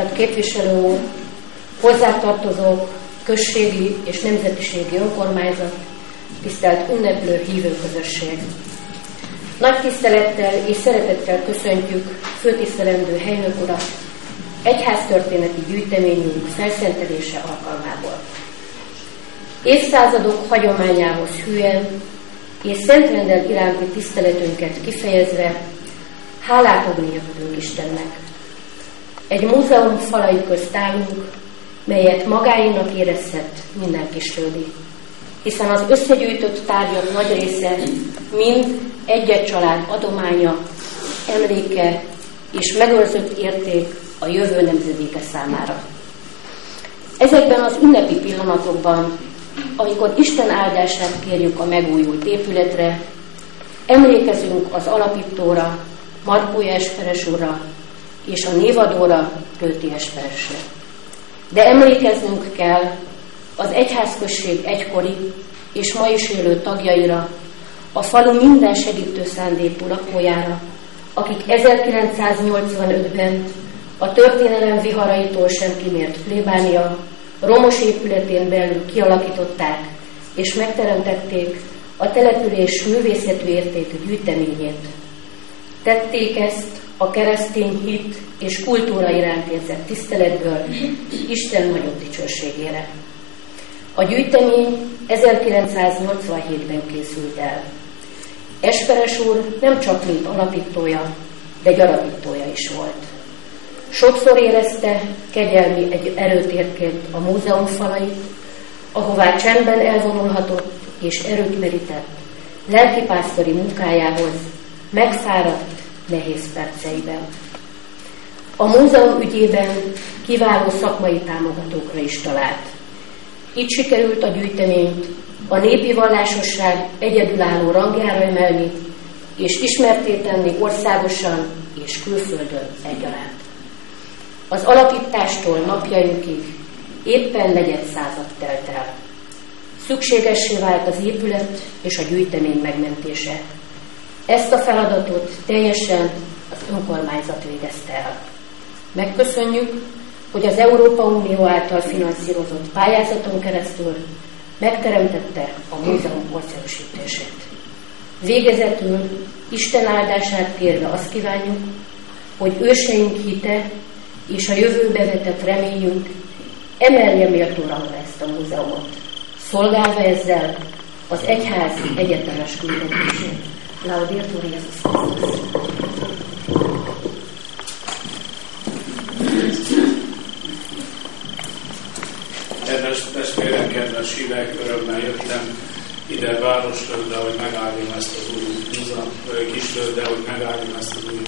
tisztelt képviselő úr, hozzátartozók, községi és nemzetiségi önkormányzat, tisztelt ünneplő hívőközösség. Nagy tisztelettel és szeretettel köszöntjük főtisztelendő helynök urat egyháztörténeti gyűjteményünk felszentelése alkalmából. Évszázadok hagyományához hűen és Szentrendel iránti tiszteletünket kifejezve hálát adni jöttünk Istennek. Egy múzeum falai közt állunk, melyet magáénak érezhet minden kisföldi, hiszen az összegyűjtött tárgyak nagy része mind egy-egy család adománya, emléke és megőrzött érték a jövő nemzedéke számára. Ezekben az ünnepi pillanatokban, amikor Isten áldását kérjük a megújult épületre, emlékezünk az alapítóra, Markói Esperes úrra és a névadóra, Rőti Esperesre. De emlékeznünk kell az egyházközség egykori és ma is élő tagjaira, a falu minden segítő szándékú lakójára, akik 1985-ben a történelem viharaitól sem kimért plébánia romos épületén belül kialakították és megteremtették a település művészetű értékű gyűjteményét. Tették ezt a keresztény hit és kultúra iránt érzett tiszteletből Isten nagyobb dicsőségére. A gyűjtemény 1987-ben készült el. Esperes úr nem csak mint alapítója, de gyarapítója is volt. Sokszor érezte kegyelmi erőtérként a múzeum falait, ahová csendben elvonulhatott és erőt merített lelkipásztori munkájához megfáradt nehéz perceiben. A múzeum ügyében kiváló szakmai támogatókra is talált. Így sikerült a gyűjteményt a népi vallásosság egyedülálló rangjára emelni, és ismertté tenni országosan és külföldön egyaránt. Az alapítástól napjainkig éppen negyedszázad telt el. Szükségessé vált az épület és a gyűjtemény megmentése. Ezt a feladatot teljesen az önkormányzat végezte el. Megköszönjük, hogy az Európa Unió által finanszírozott pályázaton keresztül megteremtette a múzeum korszerűsítését. Végezetül Isten áldását kérve azt kívánjuk, hogy őseink hite és a jövőbe vetett reményünk emelje méltó rangra ezt a múzeumot, szolgálva ezzel az egyház egyetemes küldetését. Laudetur Jézus Krisztus! Kedves testvérek, kedves hívek, örömmel jöttem ide Városföldre, hogy megálljon ezt az új Kisföldre, hogy megálljon ezt az új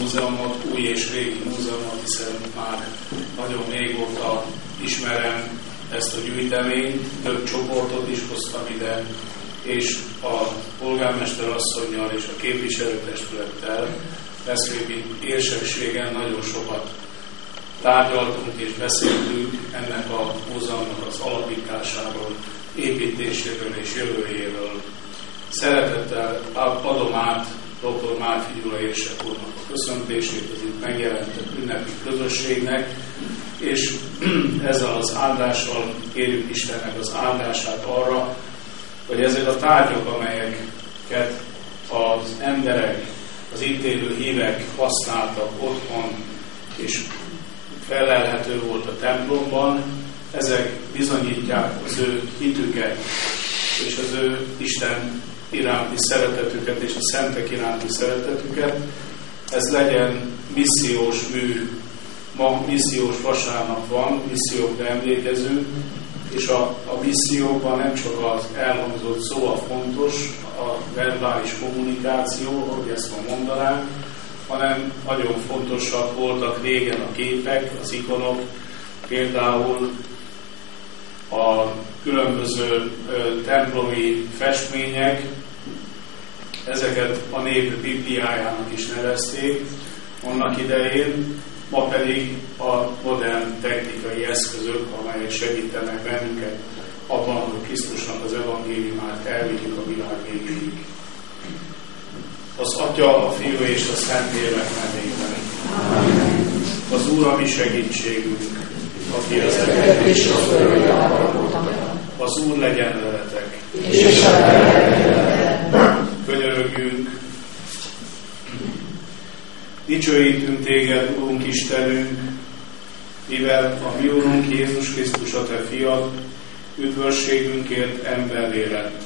múzeumot, új és régi múzeumot, hiszen már nagyon régóta ismerem ezt a gyűjteményt, több csoportot is hoztam ide, és a polgármester asszonnyal és a képviselőtestülettel Veszprémi érsekségen nagyon sokat tárgyaltunk és beszéltünk ennek a múzeumnak az alapításáról, építéséről és jövőjéről. Szeretettel adom át dr. Márfi Gyula érsek úrnak a köszöntését az itt megjelentett ünnepi közösségnek, és ezzel az áldással kérjük Istennek az áldását arra, hogy ezek a tárgyak, amelyeket az emberek, az itt élő hívek használtak otthon, és felelhető volt a templomban, ezek bizonyítják az ő hitüket, és az ő Isten iránti szeretetüket, és a szentek iránti szeretetüket. Ez legyen missziós mű. Ma missziós vasárnap van, missziókra emlékezünk, és a missziókban nem csak az elhangzott szó a fontos, a verbális kommunikáció, ahogy ezt ma mondanánk, hanem nagyon fontosak voltak régen a képek, az ikonok, például a különböző templomi festmények, ezeket a nép Bibliájának is nevezték annak idején, ma pedig a modern technikai eszközök, amelyek segítenek bennünket abban, hogy Krisztusnak az evangéliumát elvigyük a világ végéig. Az Atya, a Fiú és a Szentlélek nevében. Az Az Úr a mi segítségünk, aki az és a földön alapultam. Az Úr legyen veletek. És a veletek. Könyörögjünk. Dicsőítünk téged, Urunk Istenünk, mivel a mi Úrunk Jézus Krisztus a te fiad, üdvösségünkért emberré lett.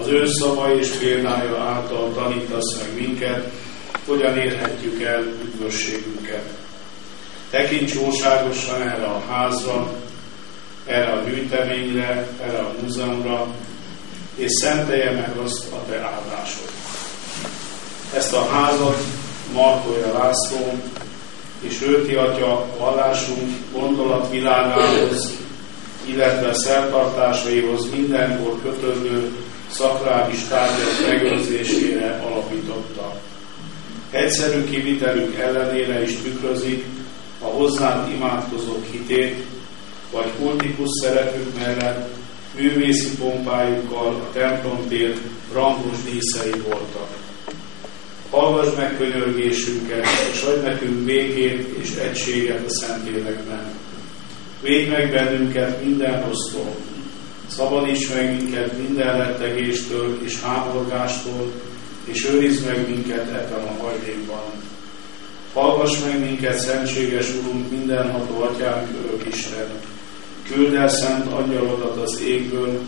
Az ő szava és példája által tanítasz meg minket, hogyan érhetjük el üdvösségünket. Tekints jóságosan erre a házra, erre a gyűjteményre, erre a múzeumra, és szentelje meg azt a te áldásod. Ezt a házat Markolya László és Rőti atya vallásunk gondolatvilágához, illetve szertartásaihoz mindenkor kötődő szakrális tárgyak megőrzésére alapította. Egyszerű kivitelük ellenére is tükrözik a hozzád imádkozók hitét, vagy kultikus szerepük mellett művészi pompájukkal a templomtér rangos díszei voltak. Hallgass meg könyörgésünket, és adj nekünk békét és egységet a Szentlélekben. Védj meg bennünket minden rossztól, szabadíts meg minket minden rettegéstől és háborgástól, és őrizd meg minket ebben a hajlékban. Hallgass meg minket, szentséges Urunk, mindenható Atyánk, örök Isten. Küld el szent angyalodat az égből,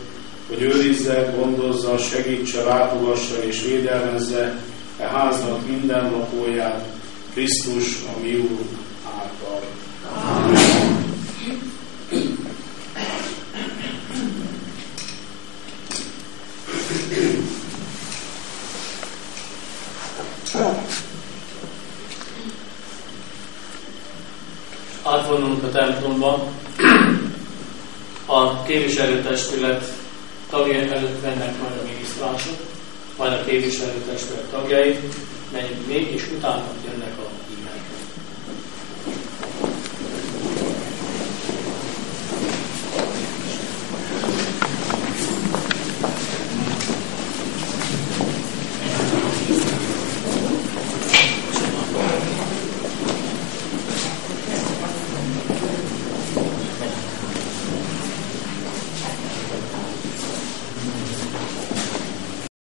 hogy őrizze, gondozza, segítse, látogassa és védelmezze e háznak minden lakóját, Krisztus, a mi Úrunk által. Amen. Átvonulunk a templomba, a képviselőtestület tagjai előtt vennek majd a minisztránsok, majd a képviselőtestület tagjai, menjünk még, és utána jönnek a